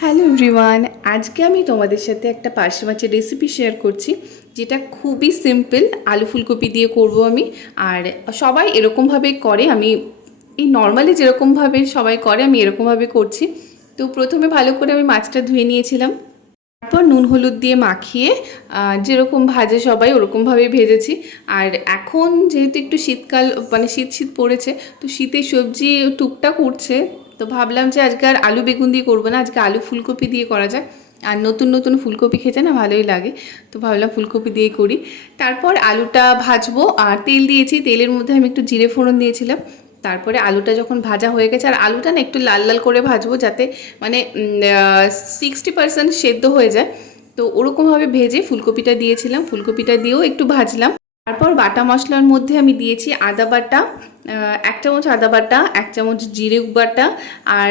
Hello everyone, আজকে আমি তোমাদের সাথে একটা পার্শে মাছের রেসিপি শেয়ার করছি, যেটা খুবই সিম্পল আলু ফুলকপি দিয়ে করব আমি। আর সবাই এরকমভাবে করে, আমি এই নর্মালি যেরকমভাবে সবাই করে, আমি এরকমভাবে করছি। তো প্রথমে ভালো করে আমি মাছটা ধুয়ে নিয়েছিলাম। তারপর নুন হলুদ দিয়ে মাখিয়ে যেরকম ভাজে সবাই ওরকমভাবেই ভেজেছি। আর এখন যেহেতু একটু শীতকাল মানে শীত শীত পড়েছে, তো শীতের সবজি টুকটাক উঠছে তো ভাবলাম যে আজকে আর আলু বেগুন দিয়ে করব না, আজকে আলু ফুলকপি দিয়ে করা যায় আর নতুন নতুন ফুলকপি খেতে না ভালোই লাগে, তো ভাবলাম ফুলকপি দিয়ে করি। তারপর আলুটা ভাজবো, আর তেল দিয়েছি, তেলের মধ্যে আমি একটু জিরে ফোড়ন দিয়েছিলাম। তারপরে আলুটা যখন ভাজা হয়ে গেছে, আর আলুটা না একটু লাল লাল করে ভাজবো যাতে মানে সিক্সটি পার্সেন্ট সেদ্ধ হয়ে যায়। তো ওরকমভাবে ভেজে ফুলকপিটা দিয়েছিলাম, ফুলকপিটা দিয়েও একটু ভাজলাম। তারপর বাটা মশলার মধ্যে আমি দিয়েছি আদা বাটা এক চামচ আদা বাটা, এক চামচ জিরে বাটা আর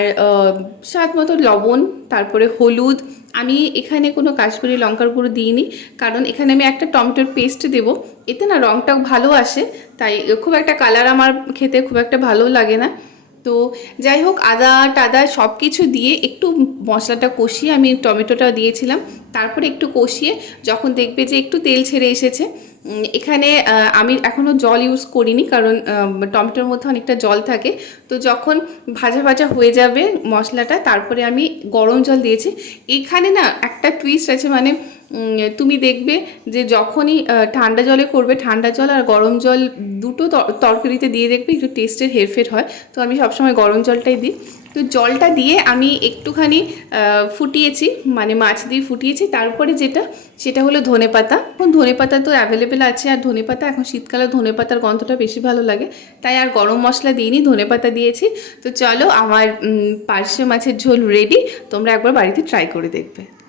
স্বাদ মতো লবণ, তারপরে হলুদ। আমি এখানে কোনো কাশ্মীরি লঙ্কার গুঁড়ো দিইনি কারণ এখানে আমি একটা টমেটোর পেস্ট দেব। এতে না রঙটা ভালো আসে, তাই খুব একটা কালার আমার খেতে খুব একটা ভালো লাগে না। তো যাই হোক, আদা টাদা সব কিছু দিয়ে একটু মশলাটা কষিয়ে আমি টমেটোটা দিয়েছিলাম। তারপরে একটু কষিয়ে যখন দেখবে যে একটু তেল ছেড়ে এসেছে এখানে আমি এখনও জল ইউজ করিনি কারণ টমেটোর মধ্যে অনেকটা জল থাকে। তো যখন ভাজা ভাজা হয়ে যাবে মশলাটা, তারপরে আমি গরম জল দিয়েছি। এখানে না একটা টুইস্ট আছে মানে তুমি দেখবে যে যখনই ঠান্ডা জলে করবে, ঠান্ডা জল আর গরম জল দুটো তর- তরকারিতে দিয়ে দেখবে একটু টেস্টের হেরফের হয়। তো আমি সবসময় গরম জলটাই দিই। তো জলটা দিয়ে আমি একটুখানি ফুটিয়েছি মানে মাছ দিয়ে ফুটিয়েছি। তারপরে যেটা, সেটা হলো ধনে পাতা। এখন ধনে পাতা তো অ্যাভেলেবেল আছে, আর ধনে পাতা এখন শীতকালে ধনে পাতার গন্ধটা বেশি ভালো লাগে। তাই আর গরম মশলা দিইনি, ধনে পাতা দিয়েছি। তো চলো, আমার পার্শে মাছের ঝোল রেডি তোমরা একবার বাড়িতে ট্রাই করে দেখবে।